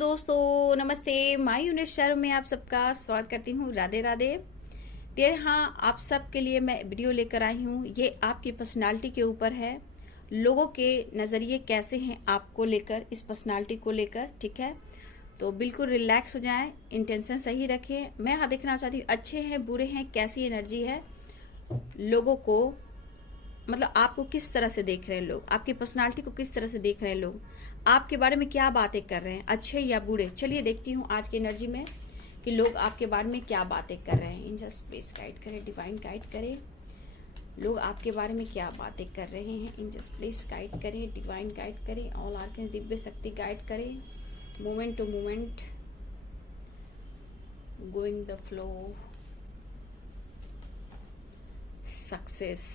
दोस्तों, नमस्ते। My unit शहर में आप सबका स्वागत करती हूँ। राधे राधे डियर। हाँ, आप सब के लिए मैं वीडियो लेकर आई हूँ। ये आपकी पर्सनालिटी के ऊपर है। लोगों के नज़रिए कैसे हैं आपको लेकर, इस पर्सनालिटी को लेकर, ठीक है। तो बिल्कुल रिलैक्स हो जाएं, इंटेंशन सही रखें। मैं यहाँ देखना चाहती हूँ अच्छे हैं बुरे हैं, कैसी एनर्जी है, लोगों को मतलब आपको किस तरह से देख रहे हैं लोग, आपकी पर्सनालिटी को किस तरह से देख रहे हैं लोग, आपके बारे में क्या बातें कर रहे हैं, अच्छे या बुरे। चलिए देखती हूँ आज की एनर्जी में कि लोग आपके बारे में क्या बातें कर रहे हैं। एंजल्स प्लीज गाइड करें, डिवाइन गाइड करें। लोग आपके बारे में क्या बातें कर रहे हैं। एंजल्स प्लीज गाइड करें, डिवाइन गाइड करें। ऑल आर्कन दिव्य शक्ति गाइड करें। Moment to moment, going the flow, success,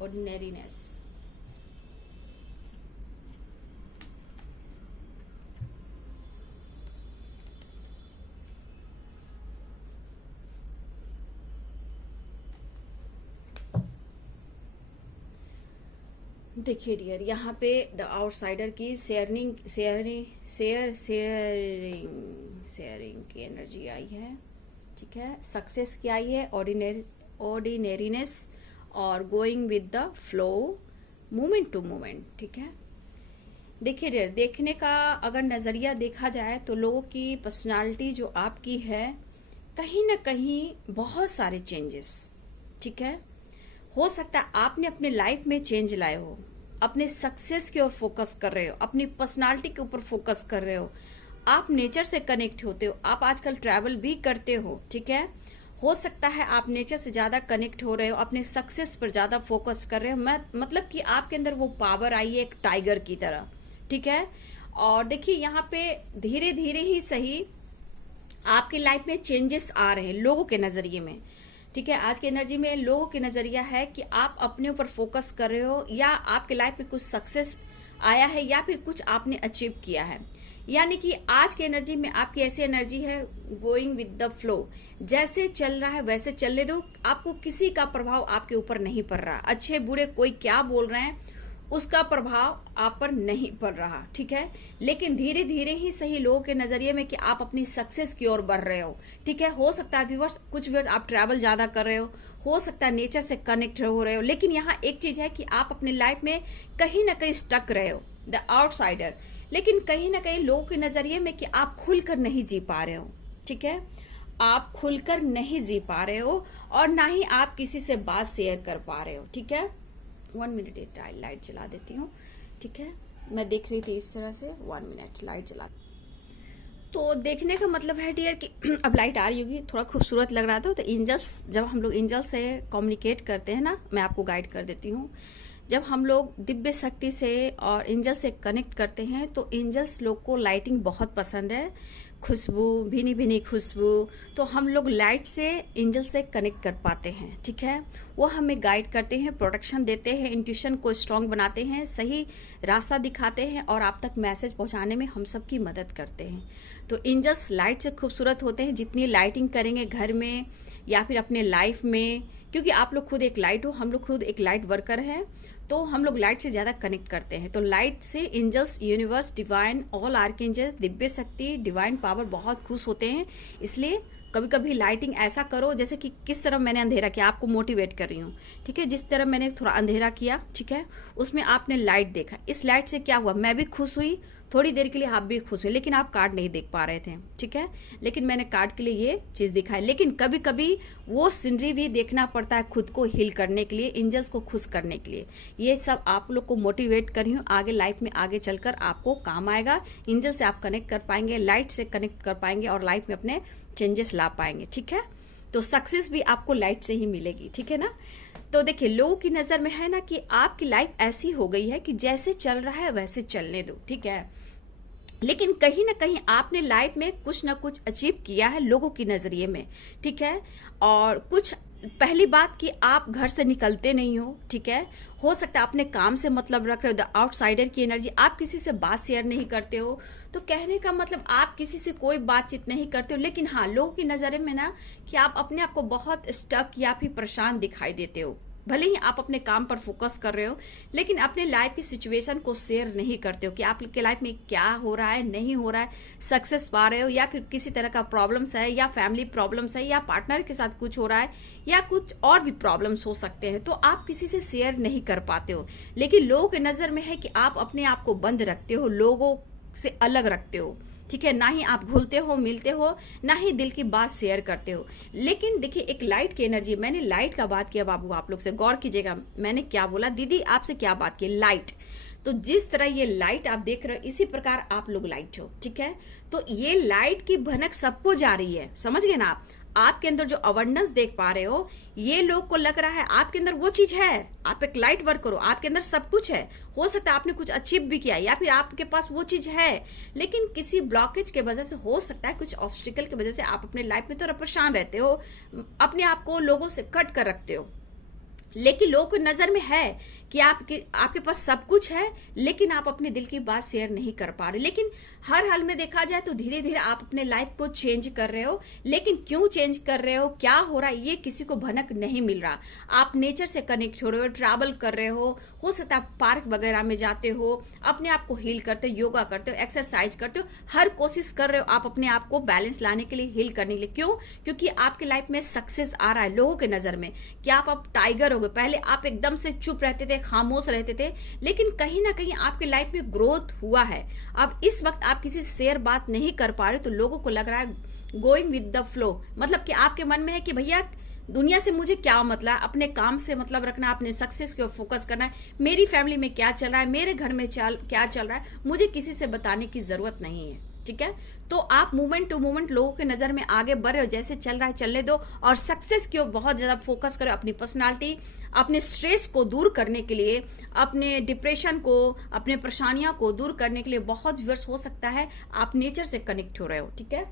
ordinariness, देखिए डियर, यहाँ पे द आउटसाइडर की शेयरिंग की एनर्जी आई है, ठीक है। सक्सेस की आई है, ऑर्डिनरीनेस और going with the flow, moment to moment, ठीक है। देखिए डियर, देखने का अगर नजरिया देखा जाए तो लोगों की पर्सनालिटी जो आपकी है, कहीं ना कहीं बहुत सारे चेंजेस, ठीक है। हो सकता है आपने अपने लाइफ में चेंज लाए हो, अपने सक्सेस की ओर फोकस कर रहे हो, अपनी पर्सनालिटी के ऊपर फोकस कर रहे हो, आप नेचर से कनेक्ट होते हो, आप आजकल ट्रैवल भी करते हो, ठीक है। हो सकता है आप नेचर से ज्यादा कनेक्ट हो रहे हो, अपने सक्सेस पर ज्यादा फोकस कर रहे हो। मतलब कि आपके अंदर वो पावर आई है एक टाइगर की तरह, ठीक है। और देखिए यहाँ पे धीरे धीरे ही सही आपकी लाइफ में चेंजेस आ रहे हैं लोगों के नजरिए में, ठीक है। आज की एनर्जी में लोगों की नजरिया है कि आप अपने ऊपर फोकस कर रहे हो, या आपके लाइफ में कुछ सक्सेस आया है, या फिर कुछ आपने अचीव किया है। यानी कि आज की एनर्जी में आपकी ऐसी एनर्जी है, गोइंग विद द फ्लो, जैसे चल रहा है वैसे चलने दो। आपको किसी का प्रभाव आपके ऊपर नहीं पड़ रहा। अच्छे बुरे कोई क्या बोल रहे हैं उसका प्रभाव आप पर नहीं पड़ रहा, ठीक है। लेकिन धीरे धीरे ही सही लोगों के नजरिए में कि आप अपनी सक्सेस की ओर बढ़ रहे हो, ठीक है। हो सकता है व्यूअर्स, कुछ व्यूअर्स आप ट्रैवल ज्यादा कर रहे हो सकता है नेचर से कनेक्ट हो रहे हो। लेकिन यहाँ एक चीज है कि आप अपनी लाइफ में कहीं ना कहीं स्टक रहे हो, द आउटसाइडर। लेकिन कहीं ना कहीं लोगों के नजरिए में कि आप खुलकर नहीं जी पा रहे हो, ठीक है। आप खुलकर नहीं जी पा रहे हो और ना ही आप किसी से बात शेयर कर पा रहे हो, ठीक है। 1 मिनट लाइट जला देती हूँ, ठीक है। मैं देख रही थी इस तरह से, 1 मिनट लाइट जला। तो देखने का मतलब है डियर कि अब लाइट आ रही होगी, थोड़ा खूबसूरत लग रहा था। तो एंजल्स, जब हम लोग एंजल से कम्युनिकेट करते हैं ना, मैं आपको गाइड कर देती हूँ। जब हम लोग दिव्य शक्ति से और एंजल से कनेक्ट करते हैं तो एंजल्स लोग को लाइटिंग बहुत पसंद है, खुशबू, भीनी भीनी खुशबू। तो हम लोग लाइट से एंजल से कनेक्ट कर पाते हैं, ठीक है। वो हमें गाइड करते हैं, प्रोटेक्शन देते हैं, इंट्यूशन को स्ट्रांग बनाते हैं, सही रास्ता दिखाते हैं और आप तक मैसेज पहुंचाने में हम सब की मदद करते हैं। तो एंजल्स लाइट से खूबसूरत होते हैं। जितनी लाइटिंग करेंगे घर में या फिर अपने लाइफ में, क्योंकि आप लोग खुद एक लाइट हो, हम लोग खुद एक लाइट वर्कर हैं, तो हम लोग लाइट से ज्यादा कनेक्ट करते हैं। तो लाइट से angels, universe, divine, all archangels, दिव्य शक्ति, डिवाइन पावर बहुत खुश होते हैं। इसलिए कभी कभी लाइटिंग ऐसा करो जैसे कि किस तरह मैंने अंधेरा किया, आपको मोटिवेट कर रही हूँ, ठीक है। जिस तरह मैंने थोड़ा अंधेरा किया, ठीक है, उसमें आपने लाइट देखा। इस लाइट से क्या हुआ, मैं भी खुश हुई, थोड़ी देर के लिए आप भी खुश हुए। लेकिन आप कार्ड नहीं देख पा रहे थे, ठीक है। लेकिन मैंने कार्ड के लिए ये चीज दिखाई। लेकिन कभी कभी वो सीनरी भी देखना पड़ता है खुद को हील करने के लिए, एंजल्स को खुश करने के लिए। ये सब आप लोग को मोटिवेट कर रही हूँ, आगे लाइफ में आगे चलकर आपको काम आएगा। एंजल से आप कनेक्ट कर पाएंगे, लाइट से कनेक्ट कर पाएंगे और लाइफ में अपने चेंजेस ला पाएंगे, ठीक है। तो सक्सेस भी आपको लाइट से ही मिलेगी, ठीक है ना। तो देखिए, लोगों की नजर में है ना कि आपकी लाइफ ऐसी हो गई है कि जैसे चल रहा है वैसे चलने दो, ठीक है। लेकिन कहीं ना कहीं आपने लाइफ में कुछ ना कुछ अचीव किया है लोगों की नजरिए में, ठीक है। और कुछ, पहली बात कि आप घर से निकलते नहीं हो, ठीक है। हो सकता है अपने काम से मतलब रख रहे हो, द आउटसाइडर की एनर्जी, आप किसी से बात शेयर नहीं करते हो। तो कहने का मतलब आप किसी से कोई बातचीत नहीं करते हो। लेकिन हाँ, लोगों की नजर में ना कि आप अपने आप को बहुत स्टक या फिर परेशान दिखाई देते हो, भले ही आप अपने काम पर फोकस कर रहे हो, लेकिन अपने लाइफ की सिचुएशन को शेयर नहीं करते हो कि आपके लाइफ में क्या हो रहा है, नहीं हो रहा है, सक्सेस पा रहे हो या फिर किसी तरह का प्रॉब्लम्स है, या फैमिली प्रॉब्लम्स है, या पार्टनर के साथ कुछ हो रहा है, या कुछ और भी प्रॉब्लम्स हो सकते हैं, तो आप किसी से शेयर नहीं कर पाते हो। लेकिन लोगों की नज़र में है कि आप अपने आप को बंद रखते हो, लोगों से अलग रखते हो, ठीक है, ना ही आप घुलते हो, मिलते हो, ना ही दिल की बात शेयर करते हो। लेकिन देखिए, एक लाइट की एनर्जी, मैंने लाइट का बात किया बाबू, आप लोग से गौर कीजिएगा मैंने क्या बोला, दीदी आपसे क्या बात की, लाइट। तो जिस तरह ये लाइट आप देख रहे हो, इसी प्रकार आप लोग लाइट हो, ठीक है। तो ये लाइट की भनक सबको जा रही है, समझ गए ना आप। आपके अंदर जो अवेयरनेस देख पा रहे हो, ये लोग को लग रहा है आपके अंदर वो चीज है। आप एक लाइट वर्क करो, आपके अंदर सब कुछ है। हो सकता है आपने कुछ अचीव भी किया, या फिर आपके पास वो चीज है, लेकिन किसी ब्लॉकेज के वजह से, हो सकता है कुछ ऑब्स्टिकल की वजह से आप अपने लाइफ में थोड़ा परेशान रहते हो, अपने आप को लोगों से कट कर रखते हो। लेकिन लोगों की नजर में है कि आपके पास सब कुछ है, लेकिन आप अपने दिल की बात शेयर नहीं कर पा रहे। लेकिन हर हाल में देखा जाए तो धीरे धीरे आप अपने लाइफ को चेंज कर रहे हो, लेकिन क्यों चेंज कर रहे हो, क्या हो रहा है, ये किसी को भनक नहीं मिल रहा। आप नेचर से कनेक्ट हो रहे हो, ट्रैवल कर रहे हो सकता है पार्क वगैरह में जाते हो, अपने आप को हील करते हो, योगा करते हो, एक्सरसाइज करते हो, हर कोशिश कर रहे हो आप अपने आप को बैलेंस लाने के लिए, हील करने के लिए। क्यों? क्योंकि आपके लाइफ में सक्सेस आ रहा है लोगों के नजर में कि आप अब टाइगर हो गए। पहले आप एकदम से चुप रहते थे, खामोश रहते थे, लेकिन कहीं ना कहीं आपके लाइफ में ग्रोथ हुआ है। अब इस वक्त आप किसी शेयर बात नहीं कर पा रहे, तो लोगों को लग रहा है गोइंग विद द फ्लो, मतलब कि आपके मन में है कि भैया दुनिया से मुझे क्या मतलब, अपने काम से मतलब रखना, अपने सक्सेस की ओर फोकस करना है, मेरी फैमिली में क्या चल रहा है, मेरे घर में क्या चल रहा है, मुझे किसी से बताने की जरूरत नहीं है, ठीक है। तो आप मूवमेंट टू मूवमेंट लोगों के नजर में आगे बढ़ रहे हो, जैसे चल रहा है चलने दो, और सक्सेस की ओर बहुत ज्यादा फोकस करो। अपनी पर्सनालिटी, अपने स्ट्रेस को दूर करने के लिए, अपने डिप्रेशन को, अपने परेशानियों को दूर करने के लिए बहुत व्यूअर्स हो सकता है आप नेचर से कनेक्ट हो रहे हो, ठीक है।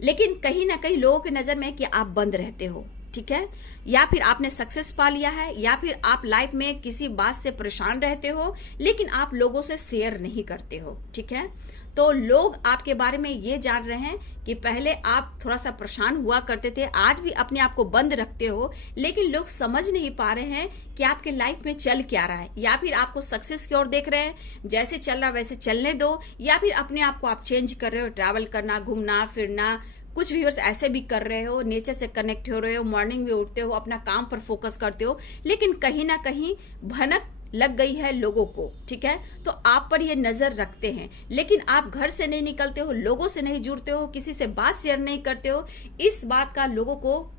लेकिन कहीं ना कहीं लोगों की नजर में कि आप बंद रहते हो, ठीक है, या फिर आपने सक्सेस पा लिया है, या फिर आप लाइफ में किसी बात से परेशान रहते हो, लेकिन आप लोगों से शेयर नहीं करते हो, ठीक है। तो लोग आपके बारे में ये जान रहे हैं कि पहले आप थोड़ा सा परेशान हुआ करते थे, आज भी अपने आप को बंद रखते हो, लेकिन लोग समझ नहीं पा रहे हैं कि आपके लाइफ में चल क्या रहा है, या फिर आपको सक्सेस की ओर देख रहे हैं, जैसे चल रहा वैसे चलने दो, या फिर अपने आप को आप चेंज कर रहे हो, ट्रैवल करना, घूमना फिरना, कुछ व्यूअर्स ऐसे भी कर रहे हो, नेचर से कनेक्ट हो रहे हो, मॉर्निंग में उठते हो, अपना काम पर फोकस करते हो, लेकिन कहीं ना कहीं भनक लग गई है लोगों को, ठीक है। तो आप पर ये नजर रखते हैं, लेकिन आप घर से नहीं निकलते हो, लोगों से नहीं जुड़ते हो, किसी से बात शेयर नहीं करते हो। इस बात का लोगों को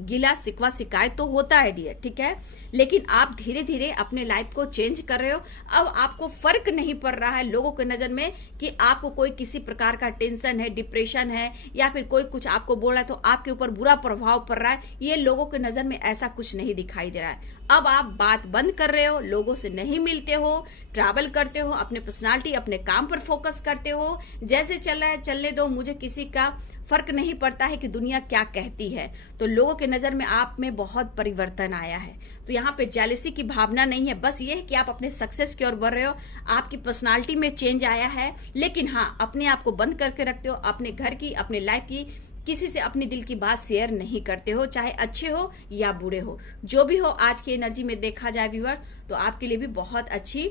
गिला शिकवा शिकायत तो होता है डियर, ठीक है, लेकिन आप धीरे धीरे अपने लाइफ को चेंज कर रहे हो। अब आपको फर्क नहीं पड़ रहा है लोगों के नजर में कि आपको कोई किसी प्रकार का टेंशन है, डिप्रेशन है, या फिर कोई कुछ आपको बोल रहा है तो आपके ऊपर बुरा प्रभाव पड़ रहा है। ये लोगों के नजर में ऐसा कुछ नहीं दिखाई दे रहा है। अब आप बात बंद कर रहे हो, लोगों से नहीं मिलते हो, ट्रैवल करते हो, अपने पर्सनालिटी, अपने काम पर फोकस करते हो, जैसे चल रहा है चलने दो, मुझे किसी का फर्क नहीं पड़ता है कि दुनिया क्या कहती है। तो लोगों के नजर में आप में बहुत परिवर्तन आया है। तो यहाँ पे जेलसी की भावना नहीं है, बस ये है कि आप अपने सक्सेस की ओर बढ़ रहे हो, आपकी पर्सनालिटी में चेंज आया है, लेकिन हाँ अपने आप को बंद करके रखते हो, अपने घर की, अपने लाइफ की, किसी से अपने दिल की बात शेयर नहीं करते हो, चाहे अच्छे हो या बुरे हो, जो भी हो। आज की एनर्जी में देखा जाए व्यूअर्स, तो आपके लिए भी बहुत अच्छी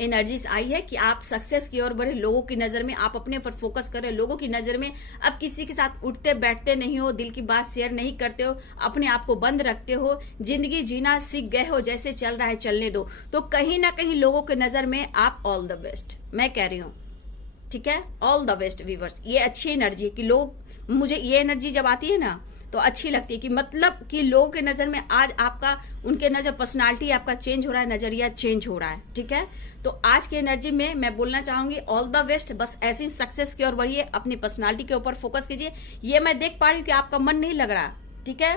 एनर्जीज आई है कि आप सक्सेस की ओर बढ़े। लोगों की नजर में आप अपने पर फोकस कर रहे हो, लोगों की नजर में अब किसी के साथ उठते बैठते नहीं हो, दिल की बात शेयर नहीं करते हो, अपने आप को बंद रखते हो, जिंदगी जीना सीख गए हो, जैसे चल रहा है चलने दो। तो कहीं ना कहीं लोगों के नजर में आप ऑल द बेस्ट, मैं कह रही हूँ, ठीक है, ऑल द बेस्ट व्यूअर्स। ये अच्छी एनर्जी है कि लोग, मुझे ये एनर्जी जब आती है ना तो अच्छी लगती है कि मतलब कि लोगों के नजर में आज आपका, उनके नजर पर्सनालिटी आपका चेंज हो रहा है, नजरिया चेंज हो रहा है, ठीक है। तो आज की एनर्जी में मैं बोलना चाहूंगी ऑल द बेस्ट, बस ऐसी सक्सेस की ओर बढ़िए, अपनी पर्सनालिटी के ऊपर फोकस कीजिए। ये मैं देख पा रही हूँ कि आपका मन नहीं लग रहा, ठीक है।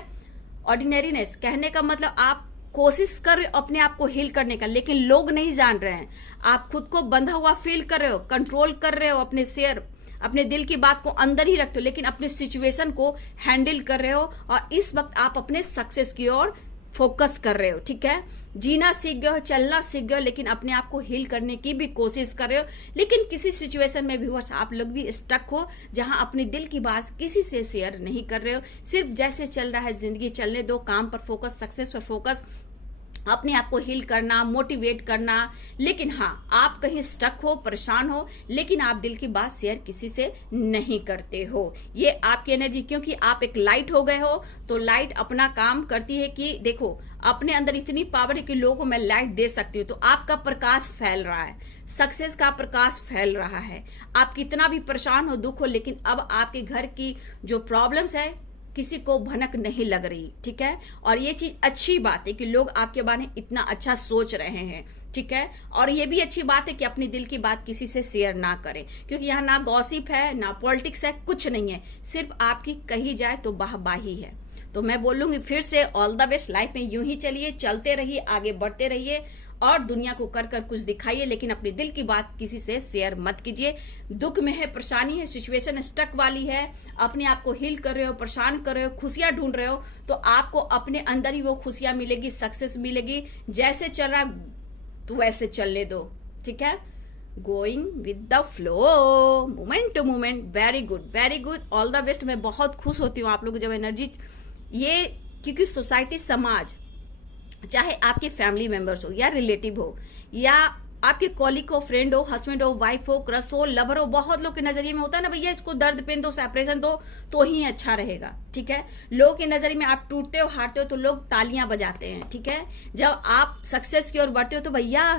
ऑर्डिनरीनेस कहने का मतलब आप कोशिश कर रहे हो अपने आप को हील करने का, लेकिन लोग नहीं जान रहे हैं। आप खुद को बंधा हुआ फील कर रहे हो, कंट्रोल कर रहे हो, अपने शेयर, अपने दिल की बात को अंदर ही रखते हो, लेकिन अपने सिचुएशन को हैंडल कर रहे हो, और इस वक्त आप अपने सक्सेस की ओर फोकस कर रहे हो, ठीक है। जीना सीख गए हो, चलना सीख गए हो, लेकिन अपने आप को हील करने की भी कोशिश कर रहे हो, लेकिन किसी सिचुएशन में व्यूअर्स आप लोग भी स्टक हो, जहां अपने दिल की बात किसी से शेयर नहीं कर रहे हो। सिर्फ जैसे चल रहा है जिंदगी चलने दो, काम पर फोकस, सक्सेस पर फोकस, अपने आप को हील करना, मोटिवेट करना। लेकिन हाँ, आप कहीं स्टक हो, परेशान हो, लेकिन आप दिल की बात शेयर किसी से नहीं करते हो। ये आपकी एनर्जी, क्योंकि आप एक लाइट हो गए हो, तो लाइट अपना काम करती है कि देखो अपने अंदर इतनी पावर है कि लोगों को मैं लाइट दे सकती हूँ। तो आपका प्रकाश फैल रहा है, सक्सेस का प्रकाश फैल रहा है। आप कितना भी परेशान हो, दुख हो, लेकिन अब आपके घर की जो प्रॉब्लम्स है किसी को भनक नहीं लग रही, ठीक है। और ये चीज अच्छी बात है कि लोग आपके बारे में इतना अच्छा सोच रहे हैं, ठीक है। और ये भी अच्छी बात है कि अपनी दिल की बात किसी से शेयर ना करें, क्योंकि यहाँ ना गॉसिप है, ना पॉलिटिक्स है, कुछ नहीं है, सिर्फ आपकी कही जाए तो वाहवाही है। तो मैं बोलूंगी फिर से, ऑल द बेस्ट। लाइफ में यूं ही चलिए, चलते रहिए, आगे बढ़ते रहिए और दुनिया को कर कर कुछ दिखाइए, लेकिन अपने दिल की बात किसी से शेयर मत कीजिए। दुख में है, परेशानी है, सिचुएशन स्टक वाली है, अपने आप को हील कर रहे हो, परेशान कर रहे हो, खुशियां ढूंढ रहे हो, तो आपको अपने अंदर ही वो खुशियां मिलेगी, सक्सेस मिलेगी। जैसे चल रहा तो वैसे चलने दो, ठीक है। Going with the flow, moment to moment. Very good, very good, all the best. मैं बहुत खुश होती हूँ आप लोग जब एनर्जी ये, क्योंकि सोसाइटी, समाज, चाहे आपके फैमिली मेंबर्स हो या रिलेटिव हो या आपके कॉलीग हो, फ्रेंड हो, हस्बैंड हो, वाइफ हो, क्रश हो, लवर हो, बहुत लोग के नजरिए में होता है ना, भैया इसको दर्द पेन दो, सेपरेशन दो तो ही अच्छा रहेगा, ठीक है। लोगों के नजरिए में आप टूटते हो, हारते हो तो लोग तालियां बजाते हैं, ठीक है। जब आप सक्सेस की ओर बढ़ते हो तो भैया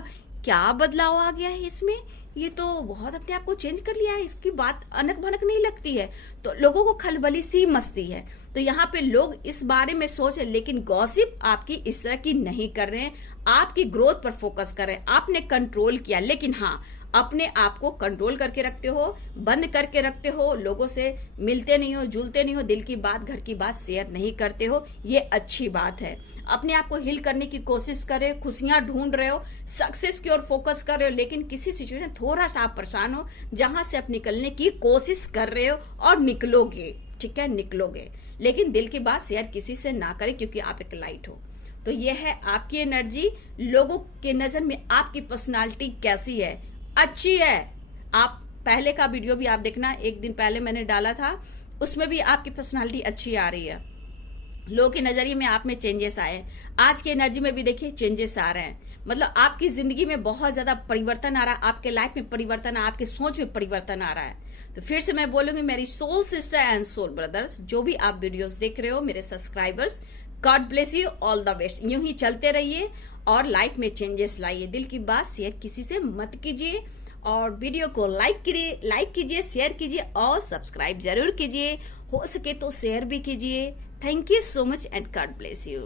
क्या बदलाव आ गया है इसमें, ये तो बहुत अपने आप को चेंज कर लिया है, इसकी बात अनक भनक नहीं लगती है, तो लोगों को खलबली सी मस्ती है। तो यहाँ पे लोग इस बारे में सोच रहे, लेकिन गॉसिप आपकी इस तरह की नहीं कर रहे हैं, आपकी ग्रोथ पर फोकस कर रहे हैं। आपने कंट्रोल किया, लेकिन हाँ, अपने आप को कंट्रोल करके रखते हो, बंद करके रखते हो, लोगों से मिलते नहीं हो, जुलते नहीं हो, दिल की बात, घर की बात शेयर नहीं करते हो, ये अच्छी बात है। अपने आप को हील करने की कोशिश कर रहे हो, खुशियां ढूंढ रहे हो, सक्सेस की ओर फोकस कर रहे हो, लेकिन किसी सिचुएशन थोड़ा सा आप परेशान हो, जहां से आप निकलने की कोशिश कर रहे हो और निकलोगे, ठीक है, निकलोगे। लेकिन दिल की बात शेयर किसी से ना करें, क्योंकि आप एक लाइट हो। तो ये है आपकी एनर्जी। लोगों के नजर में आपकी पर्सनालिटी कैसी है? अच्छी है। आप पहले का वीडियो भी आप देखना, एक दिन पहले मैंने डाला था, उसमें भी आपकी पर्सनालिटी अच्छी आ रही है, लोगों के नजरिए में आप में चेंजेस आए। आज की एनर्जी में भी देखिए चेंजेस आ रहे हैं, मतलब आपकी जिंदगी में बहुत ज्यादा परिवर्तन आ रहा है, आपके लाइफ में परिवर्तन, आपके सोच में परिवर्तन आ रहा है। तो फिर से मैं बोलूंगी, मेरी soul sister and soul brothers, जो भी आप वीडियोस देख रहे हो, मेरे subscribers, God bless you, all the best. यूं ही चलते रहिए और लाइफ में चेंजेस लाइए। दिल की बात शेयर किसी से मत कीजिए, और वीडियो को लाइक कीजिए, शेयर कीजिए और सब्सक्राइब जरूर कीजिए, हो सके तो शेयर भी कीजिए। Thank you so much and God bless you.